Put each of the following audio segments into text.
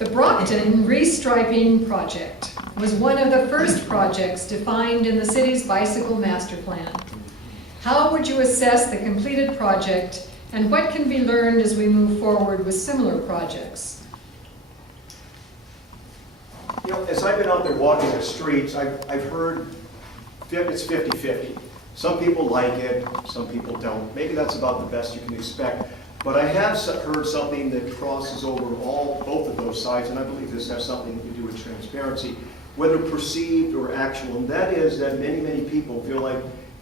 The Brockton restriping project was one of the first projects defined in the city's bicycle master plan. How would you assess the completed project, and what can be learned as we move forward with similar projects? You know, as I've been out there walking the streets, I've heard it's 50-50. Some people like it, some people don't. Maybe that's about the best you can expect. But I have heard something that crosses over both of those sides, and I believe this has something to do with transparency, whether perceived or actual. And that is that many people feel like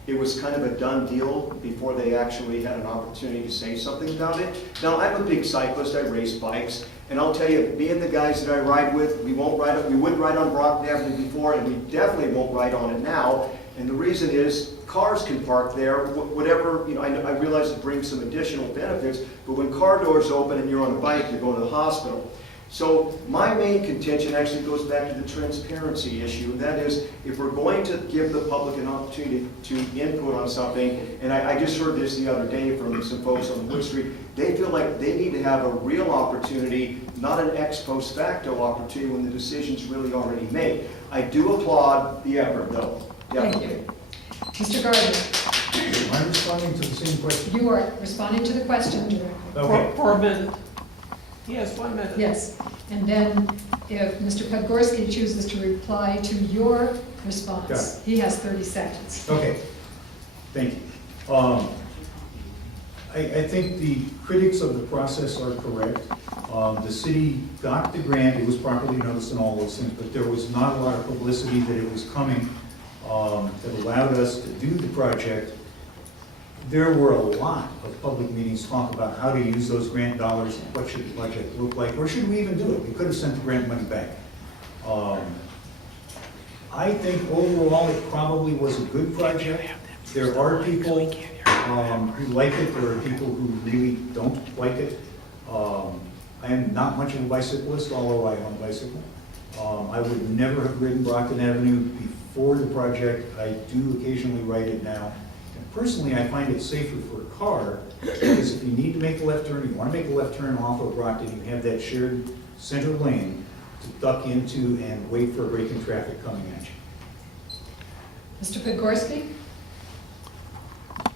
it was kind of a done deal before they actually had an opportunity to say something about it. Now, I'm a big cyclist. I race bikes. And I'll tell you, me and the guys that I ride with, we wouldn't ride on Brockton Avenue before, and we definitely won't ride on it now. And the reason is, cars can park there, whatever, you know, I realize it brings some additional benefits, but when car doors open and you're on a bike, you're going to the hospital. So my main contention actually goes back to the transparency issue, and that is, if we're going to give the public an opportunity to input on something, and I just heard this the other day from some folks on Wood Street, they feel like they need to have a real opportunity, not an ex post facto opportunity when the decision's really already made. I do applaud the effort, though. Thank you. Mr. Gardner, Am I responding to the same question? you are responding to the question directly. Okay. For a minute. Yes, 1 minute. Yes, and then if Mr. Podgorski chooses to reply to your response, Got he has 30 seconds. Okay, thank you. I think the critics of the process are correct. The city got the grant, it was properly noticed and all those things, but there was not a lot of publicity that it was coming that allowed us to do the project. There were a lot of public meetings talk about how to use those grant dollars, what should the project look like, or should we even do it? We could have sent the grant money back. I think overall it probably was a good project. There are people who like it, there are people who really don't like it. I am not much of a bicyclist, although I own a bicycle. I would never have ridden Brockton Avenue before the project. I do occasionally ride it now. And personally, I find it safer for a car, because if you need to make a left turn, you want to make a left turn off of Brockton, you have that shared center lane to duck into and wait for braking traffic coming at you. Mr. Podgorski?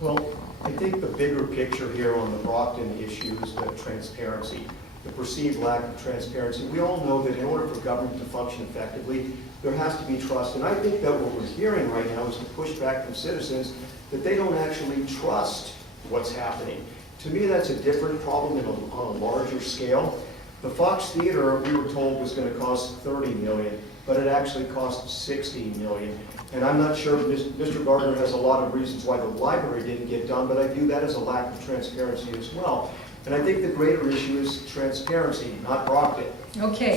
Well, I think the bigger picture here on the Brockton issue is the transparency, the perceived lack of transparency. We all know that in order for government to function effectively, there has to be trust. And I think that what we're hearing right now is the pushback from citizens that they don't actually trust what's happening. To me, that's a different problem on a larger scale. The Fox Theater, we were told, was going to cost $30 million, but it actually cost $60 million. And I'm not sure Mr. Gardner has a lot of reasons why the library didn't get done, but I view that as a lack of transparency as well. And I think the greater issue is transparency, not Brockton. Okay.